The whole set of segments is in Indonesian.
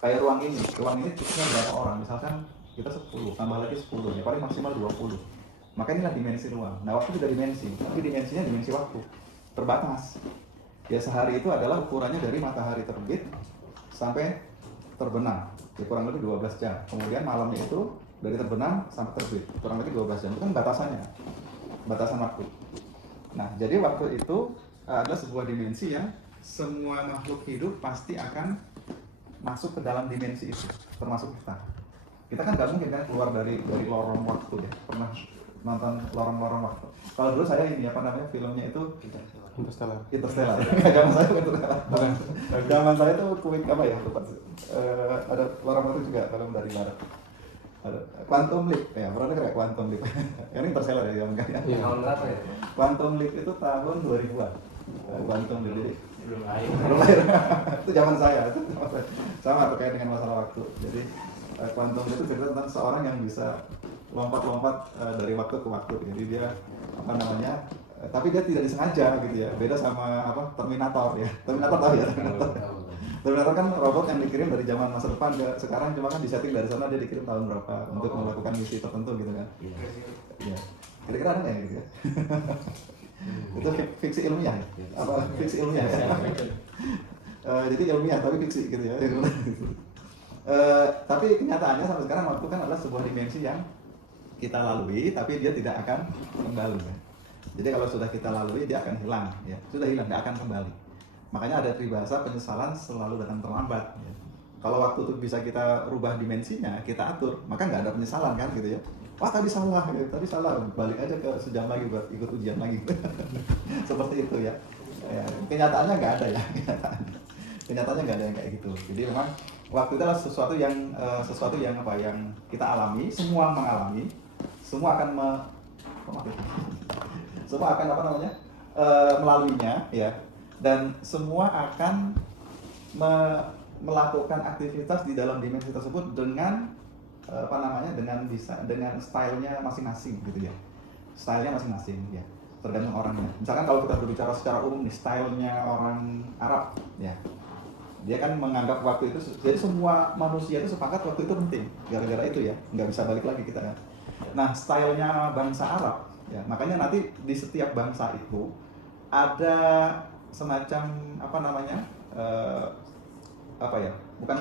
Kayak ruang ini cukupnya berapa orang, misalkan kita 10, tambah lagi 10, ya paling maksimal 20. Maka inilah dimensi ruang. Nah, waktu juga dimensi, tapi dimensinya dimensi waktu, terbatas. Ya sehari itu adalah ukurannya dari matahari terbit sampai terbenam, ya kurang lebih 12 jam. Kemudian malamnya itu dari terbenam sampai terbit, kurang lebih 12 jam. Itu kan batasannya, batasan waktu. Nah, jadi waktu itu adalah sebuah dimensi yang semua makhluk hidup pasti akan masuk ke dalam dimensi itu, termasuk kita. Kita kan nggak mungkin kan keluar dari lorong waktu ya. Pernah nonton lorong-lorong waktu? Kalau dulu saya ini apa namanya filmnya itu Interstellar. Zaman saya Interstellar. Zaman saya tuh kuik apa ya? Lupa. Ada lorong waktu juga film dari barat. Ada Quantum Leap ya, pernah dengar ya Quantum Leap? Ini Interstellar ya zaman kan ya. Tahun berapa ya? Quantum Leap itu tahun 2000-an. Quantum Leap jadi Belum lahir. itu zaman saya, itu sama terkait dengan masalah waktu. Jadi Quantum Leap itu cerita tentang seorang yang bisa lompat-lompat dari waktu ke waktu. Jadi dia apa namanya? Tapi dia tidak disengaja gitu ya. Beda sama apa Terminator ya. Terminator tahu ya Terminator. Terminator kan robot yang dikirim dari zaman masa depan ke sekarang, cuma kan disetting dari sana dia dikirim tahun berapa untuk melakukan misi tertentu gitu kan. Iya. Kira-kira ada nggak ya gitu ya? Itu fiksi ilmiah ya? Apa fiksi ilmiah ya? Jadi ilmiah tapi fiksi gitu ya. Tapi kenyataannya sampai sekarang waktu kan adalah sebuah dimensi yang kita lalui tapi dia tidak akan kembali ya. Jadi kalau sudah kita lalui dia akan hilang ya. Sudah hilang, tidak akan kembali. Makanya ada peribahasa penyesalan selalu datang terlambat ya. Kalau waktu itu bisa kita rubah dimensinya, kita atur, maka nggak ada penyesalan kan gitu ya. Wah tadi salah, gitu. Tadi salah, balik aja ke sejam lagi buat ikut ujian lagi. Seperti itu ya. Kenyataannya nggak ada ya. Kenyataannya nggak ada yang kayak gitu. Jadi memang waktu itu adalah sesuatu yang apa yang kita alami, semua mengalami, semua akan semua akan apa namanya melaluinya ya, dan semua akan melakukan aktivitas di dalam dimensi tersebut dengan apa namanya dengan stylenya masing-masing gitu ya, stylenya masing-masing ya, tergantung orangnya. Misalkan kalau kita berbicara secara umum nih, stylenya orang Arab ya, dia kan menganggap waktu itu, jadi semua manusia itu sepakat waktu itu penting, gara-gara itu ya, nggak bisa balik lagi kita kan. Nah stylenya bangsa Arab ya, makanya nanti di setiap bangsa itu ada semacam apa namanya apa ya, bukan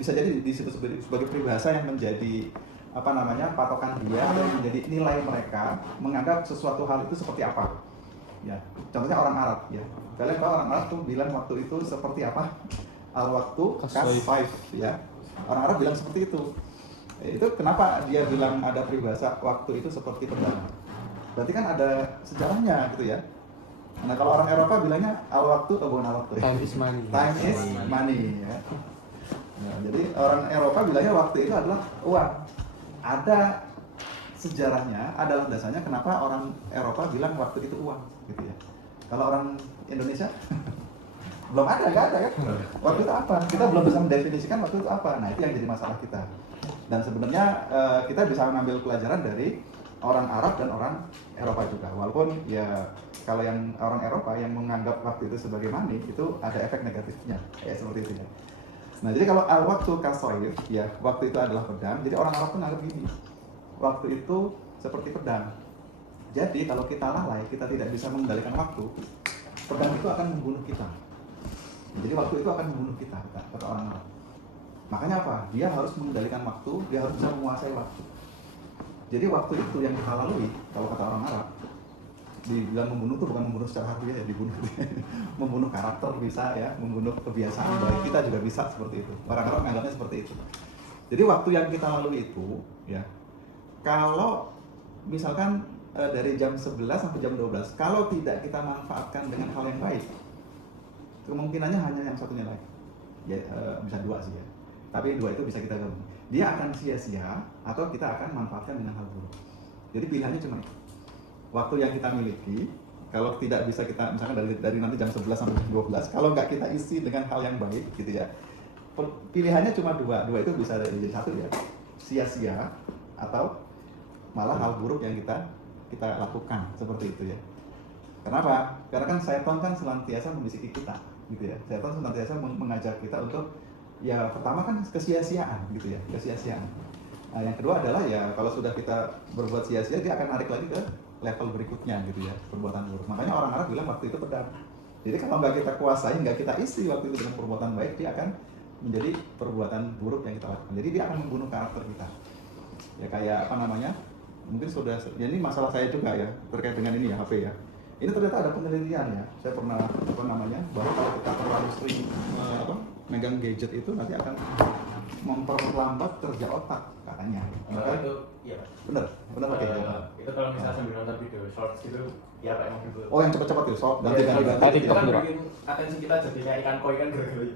bisa jadi disebut sebagai peribahasa yang menjadi apa namanya patokan dia atau yang menjadi nilai mereka menganggap sesuatu hal itu seperti apa ya. Contohnya orang Arab ya, kalian tahu orang Arab tuh bilang waktu itu seperti apa, al waktu kasfaif ya, orang Arab bilang seperti itu. Itu kenapa dia bilang ada peribahasa waktu itu seperti pedang, berarti kan ada sejarahnya gitu ya. Nah kalau orang Eropa bilangnya al waktu atau bukan al waktu ya? Time is money. Time is money ya. Nah, jadi orang Eropa bilangnya waktu itu adalah uang. Ada sejarahnya, ada landasannya kenapa orang Eropa bilang waktu itu uang gitu ya. Kalau orang Indonesia belum ada, nggak ada kan? Waktu itu apa? Kita belum bisa mendefinisikan waktu itu apa. Nah itu yang jadi masalah kita. Dan sebenarnya kita bisa mengambil pelajaran dari orang Arab dan orang Eropa juga. Walaupun ya kalau yang orang Eropa yang menganggap waktu itu sebagai money itu ada efek negatifnya, kayak seperti itu ya. Nah jadi kalau al waktu kasoif ya, waktu itu adalah pedang. Jadi orang Arab pun menganggap gini, waktu itu seperti pedang. Jadi kalau kita lalai, kita tidak bisa mengendalikan waktu, pedang itu akan membunuh kita. Jadi waktu itu akan membunuh kita, kata orang Arab. Makanya apa? Dia harus mengendalikan waktu, dia harus bisa menguasai waktu. Jadi waktu itu yang kita lalui, kalau kata orang Arab, dibilang membunuh itu bukan membunuh secara harfiah ya, dibunuh. Membunuh karakter bisa ya, membunuh kebiasaan baik kita juga bisa seperti itu. Orang Arab menganggapnya seperti itu. Jadi waktu yang kita lalui itu ya, kalau misalkan dari jam 11 sampai jam 12, kalau tidak kita manfaatkan dengan hal yang baik, kemungkinannya hanya yang satunya lagi. Ya, bisa dua sih ya. Tapi dua itu bisa kita gabung. Dia akan sia-sia atau kita akan manfaatkan dengan hal buruk. Jadi pilihannya cuma itu. Waktu yang kita miliki, kalau tidak bisa kita, misalkan dari nanti jam 11 sampai jam 12, kalau nggak kita isi dengan hal yang baik gitu ya, pilihannya cuma dua itu bisa jadi satu ya, sia-sia atau malah hal buruk yang kita lakukan, seperti itu ya. Kenapa? Karena kan setan kan senantiasa membisiki kita gitu ya. Setan senantiasa mengajak kita untuk Ya pertama kan kesia-siaan gitu ya, kesia-siaan. Nah, yang kedua adalah ya kalau sudah kita berbuat sia-sia dia akan narik lagi ke level berikutnya gitu ya, perbuatan buruk. Makanya orang Arab bilang waktu itu pedang. Jadi kalau nggak kita kuasai, nggak kita isi waktu itu dengan perbuatan baik, dia akan menjadi perbuatan buruk yang kita lakukan. Jadi dia akan membunuh karakter kita. Ya kayak apa namanya? Mungkin sudah, ya ini masalah saya juga ya terkait dengan ini ya HP ya. Ini ternyata ada penelitian ya. Saya pernah apa namanya bahwa kalau kita terlalu sering megang gadget itu nanti akan memperlambat kerja otak katanya. Maka itu ya bener pakai gadget. Itu kalau misalnya sambil nonton video shorts gitu ya Pak emang gitu. Oh yang cepat-cepat itu, sob ganti. Itu kan bikin atensi kita jadi kayak ikan koi kan gara-gara.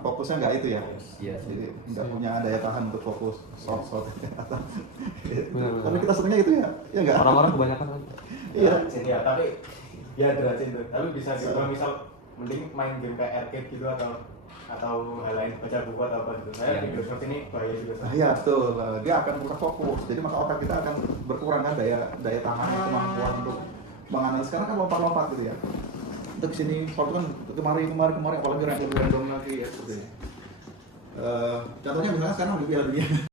Fokusnya nggak itu ya. Iya. Jadi nggak punya daya tahan untuk fokus short. Benar. Tapi kita seringnya itu ya, ya nggak. Orang-orang kebanyakan kan. Iya. Ya tapi ya derajat itu. Tapi bisa juga misal mending main game kayak arcade gitu atau hal lain, baca buku atau apa gitu. Saya video seperti ini bahaya juga. Iya betul, dia akan kurang fokus. Jadi maka otak kita akan berkurang kan daya tahan, kemampuan untuk menganalisis. Karena kan lompat-lompat gitu ya. Untuk sini, waktu kan kemarin apalagi random lagi ya seperti ini. Contohnya misalnya sekarang di Piala Dunia.